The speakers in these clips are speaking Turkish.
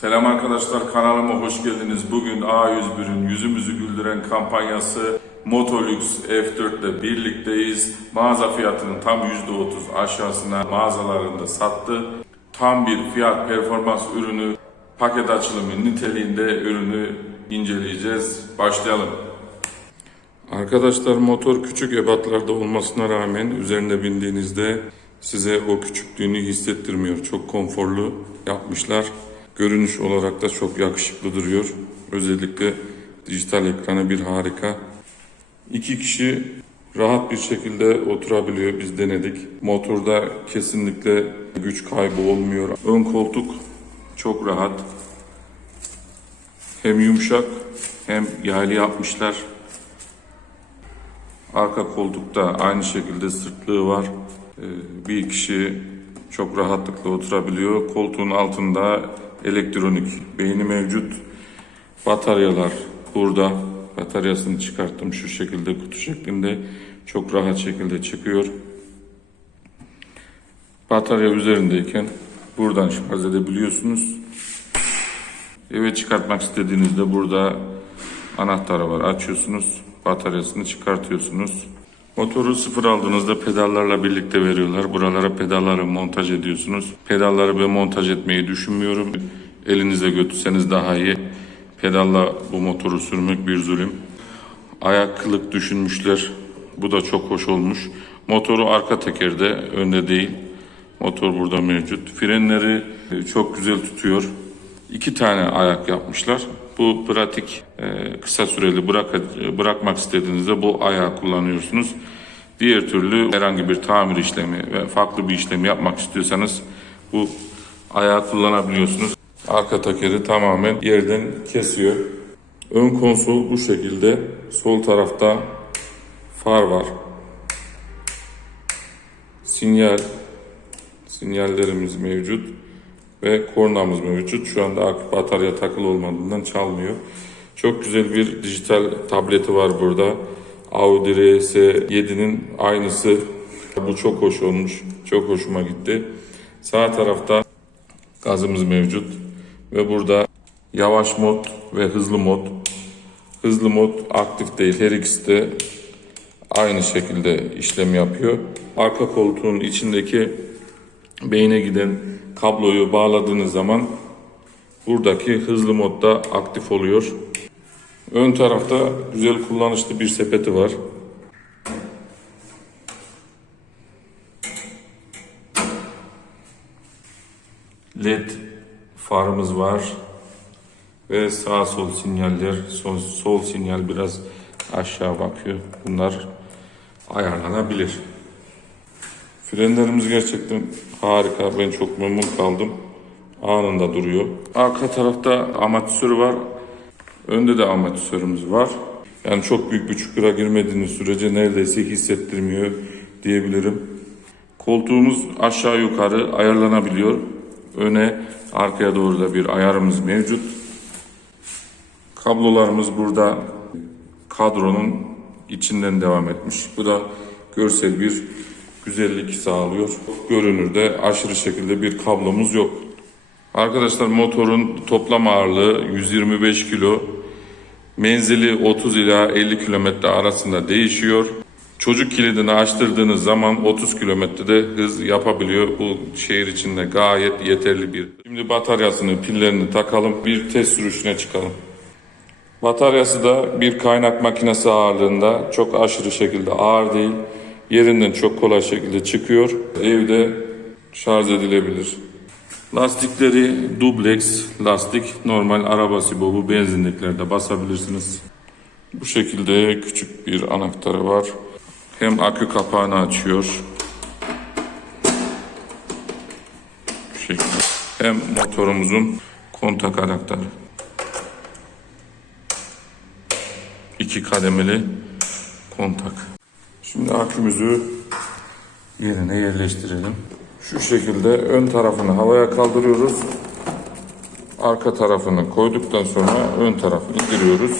Selam arkadaşlar kanalıma hoş geldiniz. Bugün A101'in yüzümüzü güldüren kampanyası Motolux F4 ile birlikteyiz. Mağaza fiyatının tam %30 aşağısına mağazalarında sattı. Tam bir fiyat performans ürünü paket açılımı niteliğinde ürünü inceleyeceğiz. Başlayalım. Arkadaşlar motor küçük ebatlarda olmasına rağmen üzerine bindiğinizde size o küçüklüğünü hissettirmiyor. Çok konforlu yapmışlar. Görünüş olarak da çok yakışıklı duruyor. Özellikle dijital ekranı bir harika. İki kişi rahat bir şekilde oturabiliyor. Biz denedik. Motorda kesinlikle güç kaybı olmuyor. Ön koltuk çok rahat. Hem yumuşak hem yaylı yapmışlar. Arka koltukta aynı şekilde sırtlığı var. Ee, Bir kişi çok rahatlıkla oturabiliyor. Koltuğun altında elektronik beyni mevcut. Bataryalar burada. Bataryasını çıkarttım şu şekilde kutu şeklinde. Çok rahat şekilde çıkıyor. Batarya üzerindeyken buradan şarj edebiliyorsunuz. Eve çıkartmak istediğinizde burada anahtarı var. Açıyorsunuz, bataryasını çıkartıyorsunuz. Motoru sıfır aldığınızda pedallarla birlikte veriyorlar. Buralara pedalları montaj ediyorsunuz. Pedalları ben montaj etmeyi düşünmüyorum. Elinizle götürseniz daha iyi. Pedalla bu motoru sürmek bir zulüm. Ayak kılık düşünmüşler. Bu da çok hoş olmuş. Motoru arka tekerde, önde değil. Motor burada mevcut. Frenleri çok güzel tutuyor. İki tane ayak yapmışlar. Bu pratik e, kısa süreli bırak, bırakmak istediğinizde bu ayağı kullanıyorsunuz. Diğer türlü herhangi bir tamir işlemi ve farklı bir işlem yapmak istiyorsanız bu ayağı kullanabiliyorsunuz. Arka tekeri tamamen yerden kesiyor. Ön konsol bu şekilde. Sol tarafta far var. Sinyal sinyallerimiz mevcut ve kornamız mevcut. Şu anda akü batarya takılı olmadığından çalmıyor. Çok güzel bir dijital tableti var burada. Audi RS7'nin aynısı. Bu çok hoş olmuş. Çok hoşuma gitti. Sağ tarafta gazımız mevcut. Ve burada yavaş mod ve hızlı mod. Hızlı mod aktif değil. Her ikisi de aynı şekilde işlem yapıyor. Arka koltuğun içindeki beyne giden kabloyu bağladığınız zaman buradaki hızlı modda aktif oluyor. Ön tarafta güzel kullanışlı bir sepeti var. LED farımız var ve sağ sol sinyaller, sol, sol sinyal biraz aşağı bakıyor. Bunlar ayarlanabilir. Frenlerimiz gerçekten harika. Ben çok memnun kaldım. Anında duruyor. Arka tarafta amortisörü var. Önde de amortisörümüz var. Yani çok büyük bir çukura girmediğiniz sürece neredeyse hissettirmiyor diyebilirim. Koltuğumuz aşağı yukarı ayarlanabiliyor. Öne arkaya doğru da bir ayarımız mevcut. Kablolarımız burada kadronun içinden devam etmiş. Bu da görsel bir güzellik sağlıyor. Görünürde aşırı şekilde bir kablomuz yok. Arkadaşlar motorun toplam ağırlığı 125 kilo. Menzili 30 ila 50 kilometre arasında değişiyor. Çocuk kilidini açtırdığınız zaman 30 kilometrede hız yapabiliyor. Bu şehir içinde gayet yeterli bir. Şimdi bataryasını, pillerini takalım. Bir test sürüşüne çıkalım. Bataryası da bir kaynak makinesi ağırlığında çok aşırı şekilde ağır değil. Yerinden çok kolay şekilde çıkıyor. Evde şarj edilebilir. Lastikleri dublex lastik. Normal araba sibobu benzinliklerde basabilirsiniz. Bu şekilde küçük bir anahtarı var. Hem akü kapağını açıyor. Bu şekilde. Hem motorumuzun kontak anahtarı. iki kademeli kontak. Şimdi akümüzü yerine yerleştirelim. Şu şekilde ön tarafını havaya kaldırıyoruz. Arka tarafını koyduktan sonra ön tarafı indiriyoruz.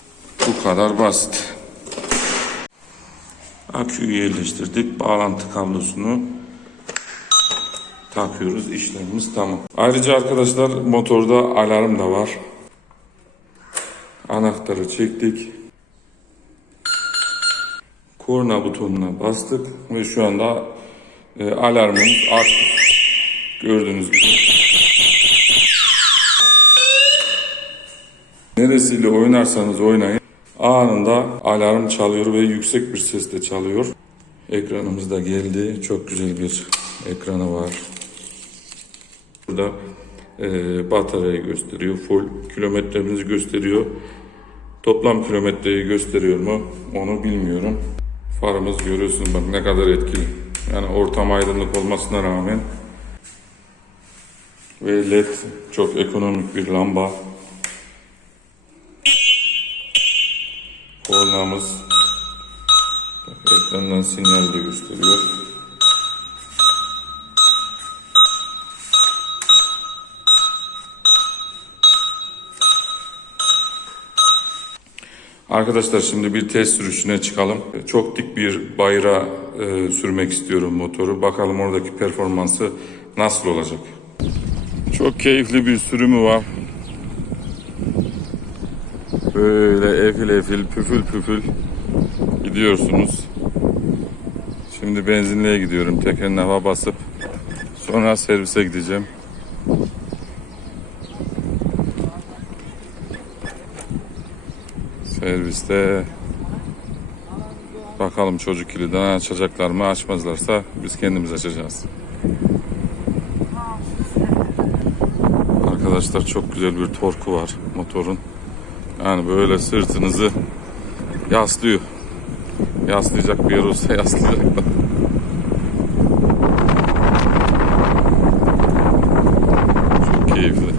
Bu kadar basit. Aküyü yerleştirdik. Bağlantı kablosunu takıyoruz. İşlemimiz tamam. Ayrıca arkadaşlar motorda alarm da var. Anahtarı çektik. Korna butonuna bastık ve şu anda e, alarmımız aktif. Gördüğünüz gibi. Neresiyle oynarsanız oynayın. Anında alarm çalıyor ve yüksek bir sesle çalıyor. Ekranımız da geldi. Çok güzel bir ekranı var. Burada e, bataryayı gösteriyor. Full kilometremizi gösteriyor. Toplam kilometreyi gösteriyor mu onu bilmiyorum. Farımız görüyorsunuz bak ne kadar etkili. Yani ortam aydınlık olmasına rağmen ve led çok ekonomik bir lamba. Kornamız ekrandan sinyal de gösteriyor. Arkadaşlar şimdi bir test sürüşüne çıkalım. Çok dik bir bayrağa e, sürmek istiyorum motoru. Bakalım oradaki performansı nasıl olacak. Çok keyifli bir sürümü var. Böyle efil efil püfül püfül gidiyorsunuz. Şimdi benzinliğe gidiyorum. Tekerine hava basıp sonra servise gideceğim. Serviste bakalım çocuk kilidini açacaklar mı açmazlarsa biz kendimiz açacağız. Arkadaşlar çok güzel bir torku var motorun. Yani böyle sırtınızı yaslıyor. Yaslayacak bir yer olsa yaslayacak. Çok keyifli.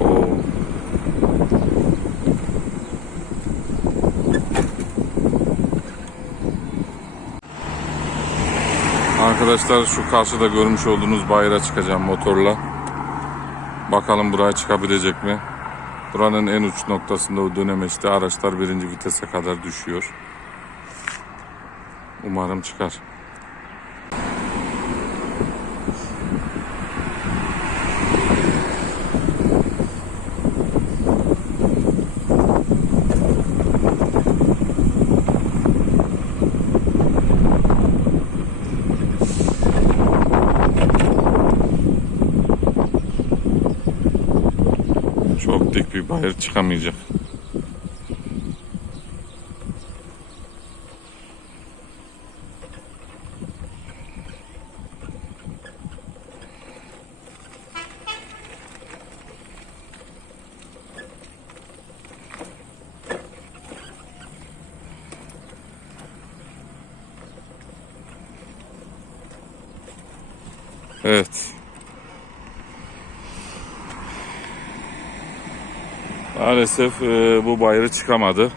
Oo. Arkadaşlar şu karşıda görmüş olduğunuz bayrağa çıkacağım motorla. Bakalım buraya çıkabilecek mi? Buranın en uç noktasında o dönemeçte araçlar birinci vitese kadar düşüyor. Umarım çıkar. Dik bir bayır çıkamayacak. Evet. Maalesef e, bu bayırı çıkamadı.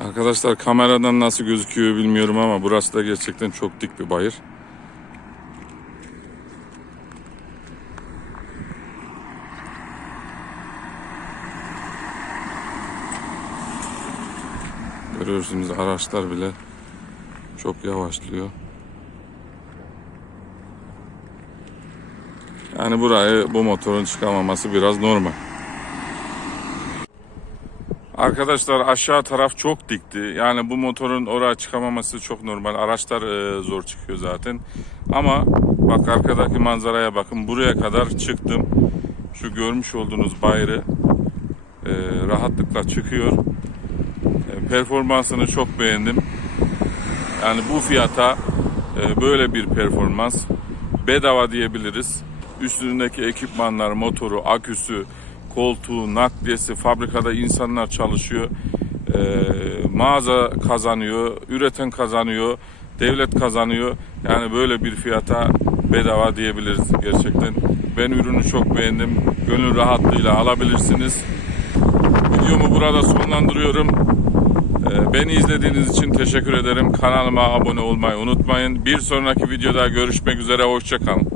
Arkadaşlar kameradan nasıl gözüküyor bilmiyorum ama burası da gerçekten çok dik bir bayır. Görüyorsunuz araçlar bile çok yavaşlıyor. Yani burayı bu motorun çıkamaması biraz normal. Arkadaşlar aşağı taraf çok dikti. Yani bu motorun oraya çıkamaması çok normal. Araçlar e, zor çıkıyor zaten. Ama bak arkadaki manzaraya bakın. Buraya kadar çıktım. Şu görmüş olduğunuz bayırı e, rahatlıkla çıkıyor. E, performansını çok beğendim. Yani bu fiyata e, böyle bir performans bedava diyebiliriz. Üstündeki ekipmanlar, motoru, aküsü, koltuğu, nakliyesi, fabrikada insanlar çalışıyor. E, mağaza kazanıyor, üreten kazanıyor, devlet kazanıyor. Yani böyle bir fiyata bedava diyebiliriz gerçekten. Ben ürünü çok beğendim. Gönül rahatlığıyla alabilirsiniz. Videomu burada sonlandırıyorum. Ee, Beni izlediğiniz için teşekkür ederim. Kanalıma abone olmayı unutmayın. Bir sonraki videoda görüşmek üzere. Hoşçakalın.